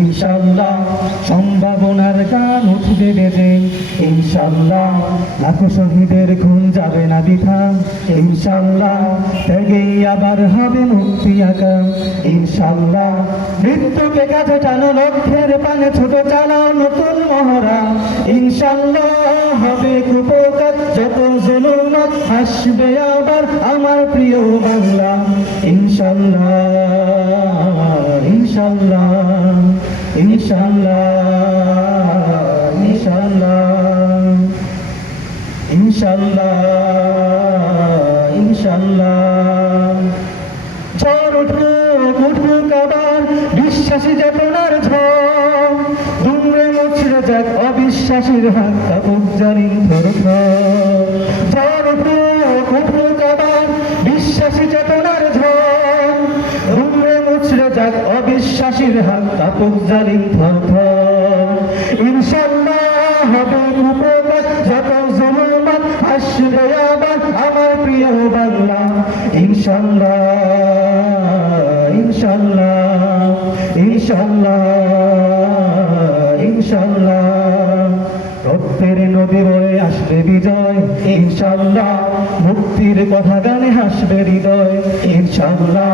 ইনশাল্লাহ সম্ভাবনার উঠবে ইনশাল্লাহ লাখো শহীদের যাবে না বৃথা। ইনশাল্লাহ ইনশাল্লাহ মৃত্যুকে কাছে টানো, লক্ষ্যের ছোট চালাও নতুন মহড়া। ইনশাল্লাহ হবে কুপকার যত জুলুমত হাসবে আবার আমার প্রিয় বাংলা। ইনশাল্লাহ ইনশাল্লাহ ইনশাল্লাহ ইনশাল্লাহ ইনশাল্লাহ ইনশাল্লাহ ঝড় উঠুক উঠুক আবার, বিশ্বাসী চেতনার ঝড়, দুমড়ে মুছড়ে যাক অবিশ্বাসীর হাত কাপড় জানি থর ঝড় উঠুক অবিশ্বাসীর হাত কাপড় জানি থর ইনশাল্লাহ হবে উপকার, যত জনমত আসবে আবার আমার প্রিয় বাংলা ইনশাল্লাহ ইনশাল্লাহ ইনশাল্লাহ ইনশাল্লাহ রক্তের নদী বয়ে আসবে বিজয়। ইনশাল্লাহ মুক্তির কথা গানে হাসবে হৃদয়। ইনশাল্লাহ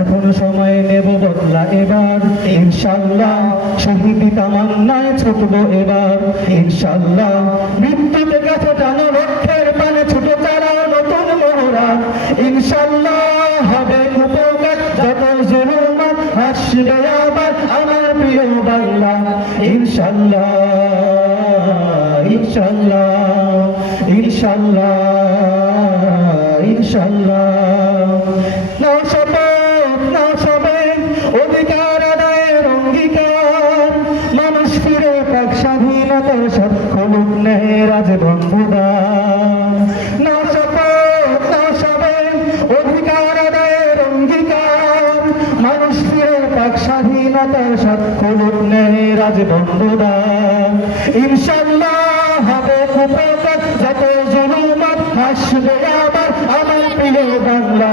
এখন সময় নেব বদলা এবার। ইনশাল্লাহ শহীদি তামান্নায় ছুটবো এবার। ইনশাল্লাহ মৃত্যুকে কাছে টানো লক্ষ্যের পানে ছোট তারা নতুন মোহরা ইনশাল্লাহ হবে উপকার, যত জনমান হাসবে আবার আমার প্রিয় বাংলা। ইনশাল্লাহ ইনশাল্লাহ ইনশাল্লাহ ইনশাল্লাহ নাও শপথ নাও শপথ অধিকার আদায়ের অঙ্গীকার, মানুষ ফিরে পাক স্বাধীনতার সাক্ষ্য লোক না না পাক স্বাধীনতার সাক্ষ্য ইনশাল্লাহ হবে উপকার যত জনমত হাসবে আবার আমার প্রিয় বাংলা